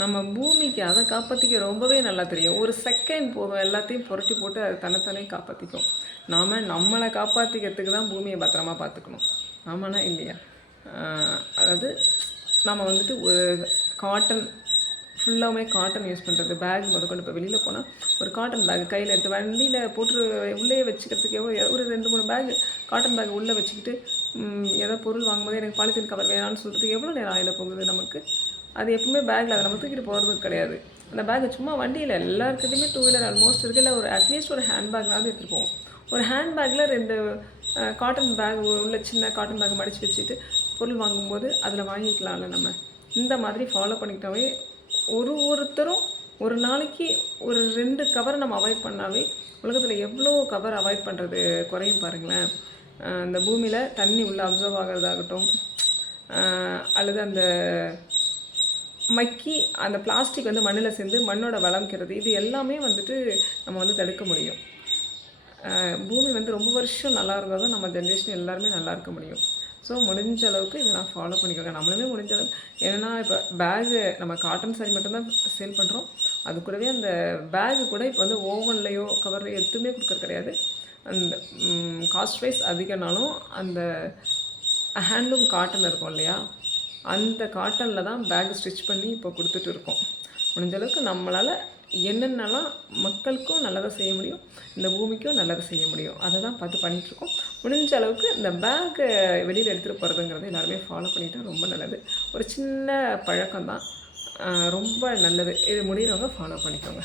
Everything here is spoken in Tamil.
நம்ம பூமிக்கு அதை காப்பாற்றிக்க ரொம்பவே நல்லா தெரியும். ஒரு செகண்ட் போதும் எல்லாத்தையும் புரட்டி போட்டு அது தன்னைத்தானே காப்பாற்றிக்கும். நாம் நம்மளை காப்பாற்றிக்கிறதுக்கு தான் பூமியை பத்திரமா பார்த்துக்கணும். ஆமாண்ணா இல்லையா? அதாவது நம்ம வந்துட்டு ஒரு காட்டன் ஃபுல்லாகவுமே காட்டன் யூஸ் பண்ணுறது. பேக் முதற்கொண்டு இப்போ வெளியில் போனால் ஒரு காட்டன் பேக் கையில் எடுத்து வண்டியில் போட்டு உள்ளே வச்சுக்கிறதுக்கு ஒரு 2-3 பேக் காட்டன் பேக் உள்ளே வச்சுக்கிட்டு ஏதோ பொருள் வாங்கும்போது எனக்கு பாலித்தீன் கவர் வேணான்னு சொல்கிறதுக்கு எவ்வளோ நேரம் ஆயில் போகுது நமக்கு. அது எப்பவுமே பேக்கில் அதை நம்ம தூக்கிட்டு போகிறது கிடையாது. அந்த பேக்கை சும்மா வண்டியில் எல்லாருக்கிட்டையுமே 2 வீலர் ஆல்மோஸ்ட் இருக்குது. இல்லை ஒரு அட்லீஸ்ட் ஒரு ஹேண்ட் பேக்னாவது எடுத்துகிட்டு போவோம். ஒரு ஹேண்ட் பேக்கில் 2 காட்டன் பேக் உள்ள சின்ன காட்டன் பேக் மடித்து வச்சுட்டு பொருள் வாங்கும்போது அதில் வாங்கிக்கலாம்ல. நம்ம இந்த மாதிரி ஃபாலோ பண்ணிக்கிட்டாவே ஒருத்தரும் ஒரு நாளைக்கு ஒரு 2 கவர் நம்ம அவாய்ட் பண்ணாவே உலகத்தில் எவ்வளோ கவர் அவாய்ட் பண்ணுறது குறையும் பாருங்களேன். இந்த பூமியில் தண்ணி உள்ளே அப்சர்வ் ஆகிறதாகட்டும், அல்லது அந்த மக்கி அந்த பிளாஸ்டிக் வந்து மண்ணில் சேர்ந்து மண்ணோட வளம்கிறது, இது எல்லாமே வந்துட்டு நம்ம வந்து தடுக்க முடியும். பூமி வந்து ரொம்ப வருஷம் நல்லா இருந்தால் தான் நம்ம ஜென்ரேஷன் எல்லாருமே நல்லா இருக்க முடியும். ஸோ முடிஞ்ச அளவுக்கு இதை நான் ஃபாலோ பண்ணிக்கோங்க. நம்மளுமே முடிஞ்ச அளவுக்கு ஏன்னா இப்போ பேகு நம்ம காட்டன் சாரி மட்டும்தான் சேல் பண்ணுறோம். அது கூடவே அந்த பேகு கூட இப்போ வந்து ஓவன்லேயோ கவர்லையோ எதுவுமே கொடுக்குறது கிடையாது. அந்த காஸ்ட் வைஸ் அதிகனாலும் அந்த ஹேண்ட்லூம் காட்டன் இருக்கும் இல்லையா, அந்த காட்டனில் தான் பேக் ஸ்டிச் பண்ணி இப்போ கொடுத்துட்டு இருக்கோம். முடிஞ்ச அளவுக்கு நம்மளால் என்னென்னலாம் மக்களுக்கும் நல்லதை செய்ய முடியும், இந்த பூமிக்கும் நல்லதை செய்ய முடியும், அதை தான் பார்த்து பண்ணிகிட்ருக்கோம். முடிஞ்ச அளவுக்கு இந்த பேக்கை வெளியில் எடுத்துகிட்டு போகிறதுங்கிறது எல்லாருமே ஃபாலோ பண்ணிட்டால் ரொம்ப நல்லது. ஒரு சின்ன பழக்கம்தான், ரொம்ப நல்லது. இது முடிகிறவங்க ஃபாலோ பண்ணிக்கோங்க.